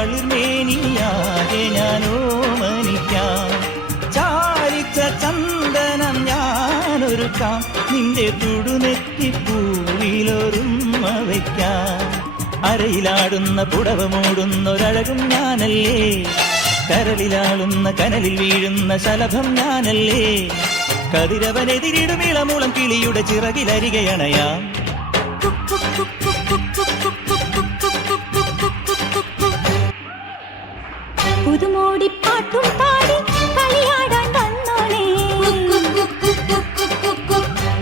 തളിർമേനിയാകെ ഞാനോമനിക്കാം. ചാരിച്ച ചന്ദനം ഞാനൊരുക്കാം, നിന്റെ തുടുനെറ്റിപ്പൂവിലൊരുമ്മ വയ്ക്കാം. അരയിലാടുന്ന പുടവ മൂടുന്നൊരഴകും ഞാനല്ലേ, കരളിലാളുന്ന കനലിൽ വീഴുന്ന ശലഭം ഞാനല്ലേ. കതിരവനെതിരിടും ഇളമുളം കിളിയുടെ ചിറകിലരികയണയാം. പുതുമോടിപ്പാട്ടും പാടി കളിയാടാൻ വന്നോളേ,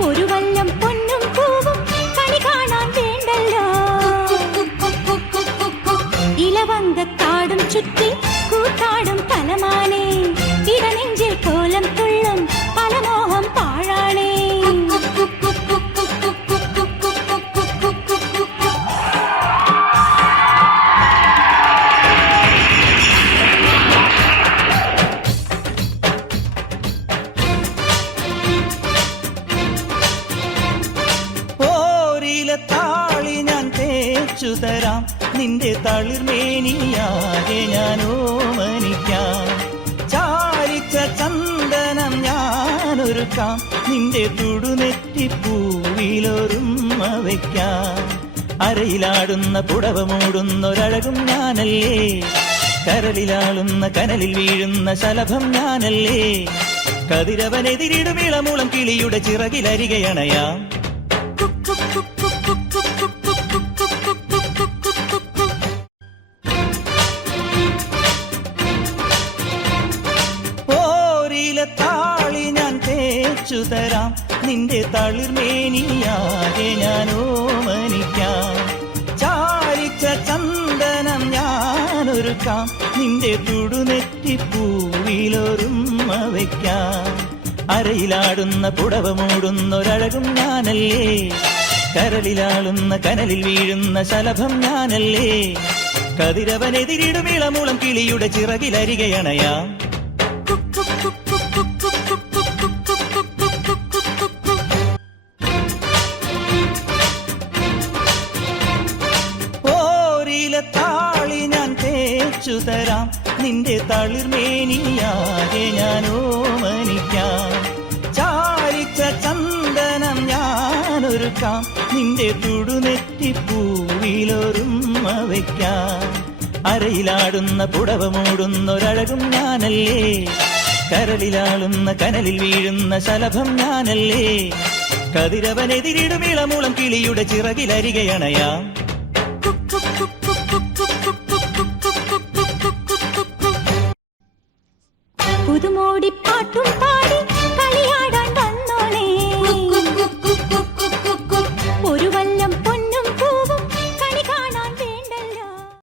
ഒരു വല്ലം പൊന്നും പൂവും കണി കാണാൻ വേണ്ടല്ലോ. ഇലവങ്കക്കാടും ചുറ്റി കൂത്താടും പലമാനേ, ഇടനെഞ്ചിൽ കോലം തുള്ളും പലമോഹം പാഴാണേ. താളി ഞാൻ തേച്ചു തരാം, നിന്റെ തളിർമേനിയാകെ ഞാനോമനിക്കാം. ചാരിച്ച ചന്ദനം ഞാനൊരുക്കാം, നിന്റെ തുടുനെറ്റിപ്പൂവിലൊരുമ്മ വയ്ക്കാം. അരയിലാടുന്ന പുടവ മൂടുന്നൊരഴകും ഞാനല്ലേ, കരളിലാളുന്ന കനലിൽ വീഴുന്ന ശലഭം ഞാനല്ലേ. കതിരവനെതിരിടും ഇളമുളം കിളിയുടെ ചിറകിലരികയണയാം. താളി ഞാൻ തേച്ചു തരാം, നിന്റെ തളിർമേനിയാകെ ഞാനോമനിക്കാം. ചാരിച്ച ചന്ദനം ഞാനൊരുക്കാം, നിന്റെ തുടുനെറ്റിപ്പൂവിലൊരുമ്മ വയ്ക്കാം. അരയിലാടുന്ന പുടവ മൂടുന്നൊരഴകും ഞാനല്ലേ, കരളിലാളുന്ന കനലിൽ വീഴുന്ന ശലഭം ഞാനല്ലേ. കതിരവനെതിരിടും ഇളമുളം കിളിയുടെ ചിറകിലരികയണയാം. താളി ഞാൻ തേച്ചു തരാം, നിന്റെ തളിർമേനിയാകെ ഞാനോമനിക്കാം. ചാരിച്ച ചന്ദനം ഞാനൊരുക്കാം, നിന്റെ തുടുനെറ്റിപ്പൂവിലൊരുമ്മ വയ്ക്കാം. അരയിലാടുന്ന പുടവ മൂടുന്നൊരഴകും ഞാനല്ലേ, കരളിലാളുന്ന കനലിൽ വീഴുന്ന ശലഭം ഞാനല്ലേ. കതിരവനെതിരിടും ഇളമുളം കിളിയുടെ ചിറകിലരികയണയാം.